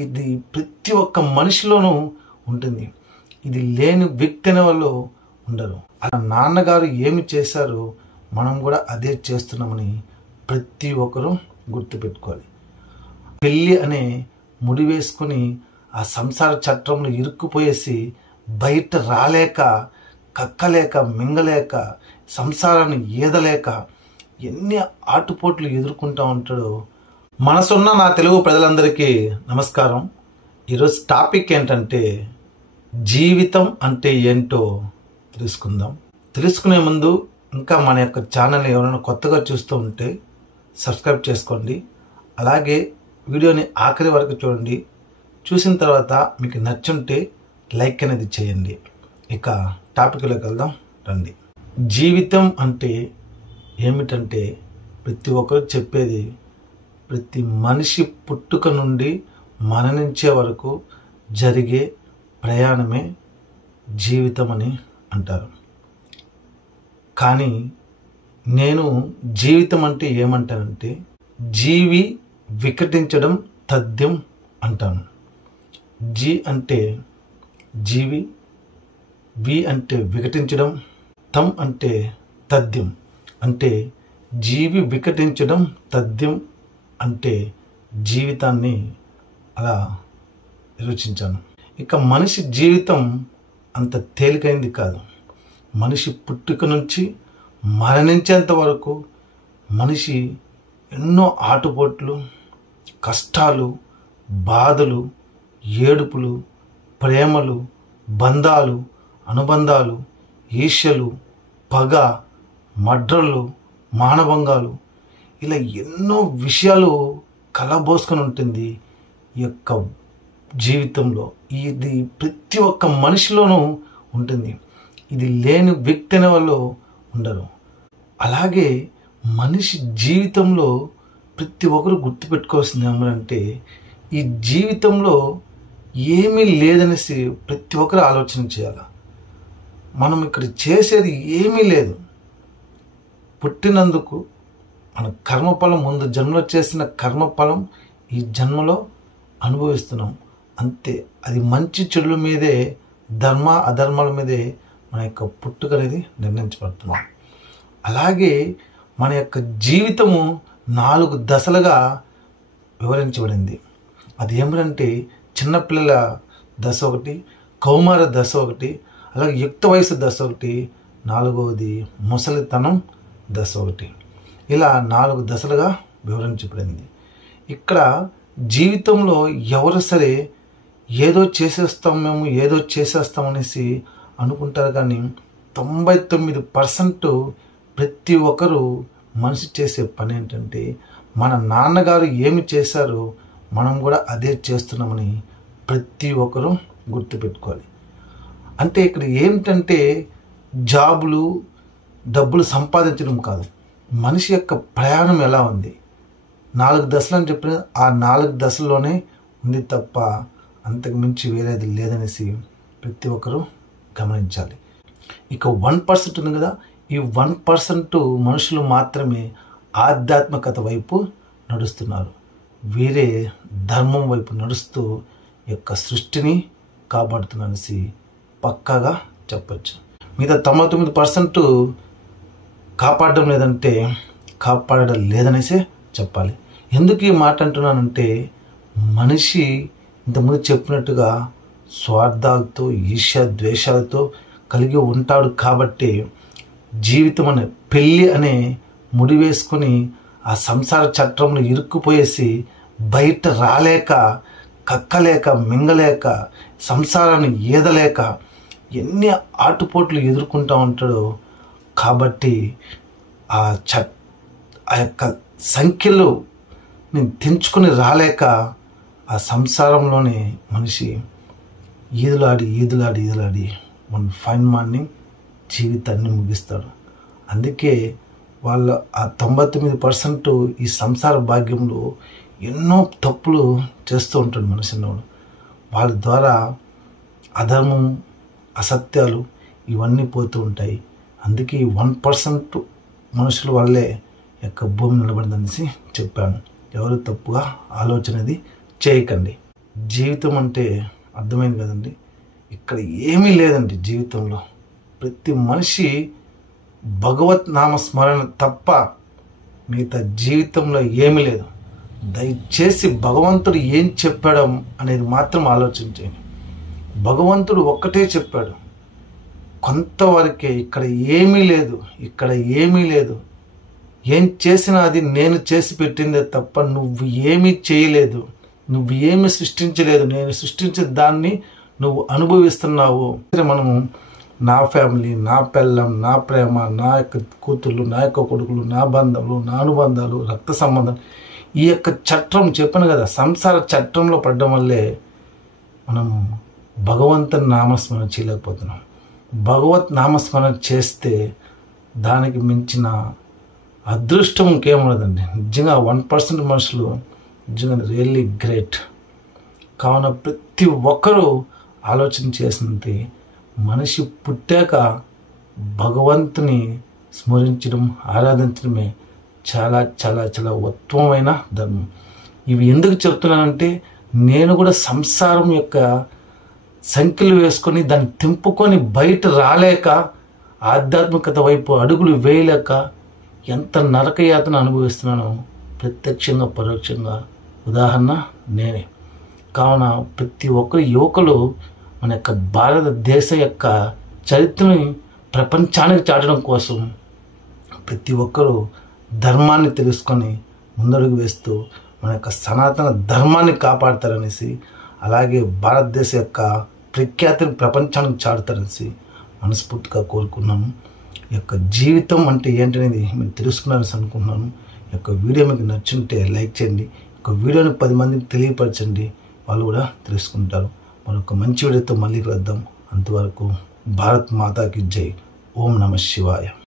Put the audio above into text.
ఇది ప్రతి ఒక్క మనిషిలోనూ ఉంటుంది. ఇది లేని వ్యక్తి అనే వాళ్ళు ఉండరు. అలా నాన్నగారు ఏమి చేశారో మనం కూడా అదే చేస్తున్నామని ప్రతి ఒక్కరూ గుర్తుపెట్టుకోవాలి. పెళ్ళి అనే ముడి వేసుకొని ఆ సంసార చట్రంలో ఇరుక్కుపోయేసి బయట రాలేక, కక్కలేక, మింగలేక, సంసారాన్ని ఈదలేక ఎన్ని ఆటుపోట్లు ఎదుర్కొంటూ ఉంటాడో. మనసున్న నా తెలుగు ప్రజలందరికీ నమస్కారం. ఈరోజు టాపిక్ ఏంటంటే జీవితం అంటే ఏంటో తెలుసుకుందాం. తెలుసుకునే ముందు ఇంకా మన యొక్క ఛానల్ని ఎవరైనా కొత్తగా చూస్తూ ఉంటే సబ్స్క్రైబ్ చేసుకోండి. అలాగే వీడియోని ఆఖరి వరకు చూడండి. చూసిన తర్వాత మీకు నచ్చుంటే లైక్ అనేది చేయండి. ఇక టాపిక్లోకి వెళ్దాం రండి. జీవితం అంటే ఏమిటంటే ప్రతి ఒక్కరు చెప్పేది ప్రతి మనిషి పుట్టుక నుండి మరణించే వరకు జరిగే ప్రయాణమే జీవితం అని అంటారు. కానీ నేను జీవితం అంటే ఏమంటానంటే జీవి వికటించడం తథ్యం అంటాను. జీ అంటే జీవి, వి అంటే వికటించడం, తం అంటే తథ్యం. అంటే జీవి వికటించడం తథ్యం అంటే జీవితాన్ని అలా నిర్వచించాను. ఇక మనిషి జీవితం అంత తేలికైంది కాదు. మనిషి పుట్టుక నుంచి మరణించేంత వరకు మనిషి ఎన్నో ఆటుపోట్లు, కష్టాలు, బాధలు, ఏడుపులు, ప్రేమలు, బంధాలు, అనుబంధాలు, ఈర్ష్యలు, పగ, మడ్రలు, మానభంగాలు, ఇలా ఎన్నో విషయాలు కలబోసుకొని ఉంటుంది ఈ యొక్క జీవితంలో. ఇది ప్రతి ఒక్క మనిషిలోనూ ఉంటుంది. ఇది లేని వ్యక్తి అనే వాళ్ళు ఉండరు. అలాగే మనిషి జీవితంలో ప్రతి ఒక్కరు గుర్తుపెట్టుకోవాల్సింది ఏమంటే ఈ జీవితంలో ఏమీ లేదనేసి ప్రతి ఒక్కరు ఆలోచన చేయాలి. మనం ఇక్కడ చేసేది ఏమీ లేదు. పుట్టినందుకు మన కర్మఫలం, ముందు జన్మలో చేసిన కర్మఫలం ఈ జన్మలో అనుభవిస్తున్నాం అంతే. అది మంచి చెడుల మీదే, ధర్మ అధర్మాల మీదే మన యొక్క పుట్టుక అనేది నిర్ణయించబడుతున్నాం. అలాగే మన యొక్క జీవితము 4 దశలుగా వివరించబడింది. అది ఏమిటంటే చిన్నపిల్లల దశ ఒకటి, కౌమార దశ ఒకటి, అలాగే యుక్త వయసు దశ ఒకటి, 4వది ముసలితనం దశ ఒకటి. ఇలా 4 దశలుగా వివరించబడింది. ఇక్కడ జీవితంలో ఎవరు సరే ఏదో చేసేస్తాం అనేసి అనుకుంటారు. కానీ 99% ప్రతి ఒక్కరు మనిషి చేసే పని ఏంటంటే మన నాన్నగారు ఏమి చేశారో మనం కూడా అదే చేస్తున్నామని ప్రతి ఒక్కరూ గుర్తుపెట్టుకోవాలి. అంటే ఇక్కడ ఏమిటంటే జాబులు, డబ్బులు సంపాదించడం కాదు, మనిషి యొక్క ప్రయాణం ఎలా ఉంది. 4 దశలు అని చెప్పిన ఆ 4 దశల్లోనే ఉంది తప్ప అంతకు మించి వేరేది లేదనేసి ప్రతి ఒక్కరూ గమనించాలి. ఇక 1% ఉంది కదా, ఈ 1% మనుషులు మాత్రమే ఆధ్యాత్మికత వైపు నడుస్తున్నారు. వీరే ధర్మం వైపు నడుస్తూ యొక్క సృష్టిని కాపాడుతున్నారనేసి పక్కాగా చెప్పచ్చు. మిగతా 99% కాపాడడం లేదంటే కాపాడడం లేదనేసే చెప్పాలి. ఎందుకు ఈ మాట అంటున్నానంటే మనిషి ఇంతకుముందు చెప్పినట్టుగా స్వార్థాలతో, ఈర్ష్య, ద్వేషాలతో కలిగి ఉంటాడు. కాబట్టి జీవితం అనే పెళ్ళి అనే ముడి వేసుకొని ఆ సంసార చట్రంలో ఇరుక్కుపోయేసి బయట రాలేక, కక్కలేక, మింగలేక, సంసారాన్ని ఈదలేక ఎన్ని ఆటుపోట్లు ఎదుర్కొంటూ ఉంటాడో. కాబట్టి ఆ యొక్క సంఖ్యలో నేను తెంచుకొని రాలేక ఆ సంసారంలోనే మనిషి ఈదులాడి వన్ ఫైన్ మార్నింగ్ జీవితాన్ని ముగిస్తాడు. అందుకే వాళ్ళ ఆ 99% ఈ సంసార భాగ్యంలో ఎన్నో తప్పులు చేస్తూ ఉంటాడు మనిషి అన్నవాడు. వాళ్ళ ద్వారా అధర్మం, అసత్యాలు ఇవన్నీ పోతూ ఉంటాయి. అందుకే ఈ 1% మనుషుల వల్లే యొక్క భూమి నిలబడిందనేసి చెప్పాను. ఎవరు తప్పుగా ఆలోచనది చేయకండి. జీవితం అంటే అర్థమైంది కదండి. ఇక్కడ ఏమీ లేదండి జీవితంలో. ప్రతి మనిషి భగవత్ నామస్మరణ తప్ప మిగతా జీవితంలో ఏమీ లేదు. దయచేసి భగవంతుడు ఏం చెప్పాడు అనేది మాత్రం ఆలోచించండి. భగవంతుడు ఒక్కటే చెప్పాడు, కొంతవరకే, ఇక్కడ ఏమీ లేదు, ఇక్కడ ఏమీ లేదు. ఏం చేసినా అది నేను చేసి పెట్టిందే తప్ప నువ్వు ఏమీ చేయలేదు, నువ్వు ఏమి సృష్టించలేదు. నేను సృష్టించిన దాన్ని నువ్వు అనుభవిస్తున్నావు. మనము నా ఫ్యామిలీ, నా పెళ్ళం, నా ప్రేమ, నా యొక్క కూతుళ్ళు, నా యొక్క కొడుకులు, నా బంధాలు, నా అనుబంధాలు, రక్త సంబంధాలు, ఈ యొక్క చట్టం చెప్పాను కదా, సంసార చట్టంలో పడడం వల్లే మనం భగవంతుని నామస్మరణ చేయలేకపోతున్నాం. భగవత్ నామస్మరణ చేస్తే దానికి మించిన అదృష్టం ఇంకేమున్నదండి. నిజంగా 1% మనుషులు నిజంగా రియల్లీ గ్రేట్. కావున ప్రతి ఒక్కరూ ఆలోచన చేసినది, మనిషి పుట్టాక భగవంతుని స్మరించడం, ఆరాధించడమే చాలా చాలా చాలా ఉత్తమమైన ధర్మం. ఇవి ఎందుకు చెప్తున్నానంటే, నేను కూడా సంసారం యొక్క సంఖ్యలు వేసుకొని దాన్ని తెంపుకొని బయట రాలేక, ఆధ్యాత్మికత వైపు అడుగులు వేయలేక ఎంత నరకయాతన అనుభవిస్తున్నానో ప్రత్యక్షంగా పరోక్షంగా ఉదాహరణ నేనే. కావున ప్రతి ఒక్కరు యువకులు మన యొక్క భారతదేశ యొక్క చరిత్రని ప్రపంచానికి చాటడం కోసం ప్రతి ఒక్కరూ ధర్మాన్ని తెలుసుకొని ముందడుగు వేస్తూ మన యొక్క సనాతన ధర్మాన్ని కాపాడతారనేసి, అలాగే భారతదేశ యొక్క ప్రఖ్యాతిని ప్రపంచానికి చాటుతారనేసి మనస్ఫూర్తిగా కోరుకున్నాను. ఈ యొక్క జీవితం అంటే ఏంటనేది మీరు తెలుసుకున్నారని అనుకుంటున్నాను. ఈ యొక్క వీడియో మీకు నచ్చుంటే లైక్ చేయండి. ఈ యొక్క వీడియోని 10 మందికి తెలియపరచండి, వాళ్ళు కూడా తెలుసుకుంటారు. మరొక మంచి వీడియోతో మళ్ళీ కలుద్దాం. అంతవరకు భారత్ మాతాకి జై. ఓం నమః శివాయ.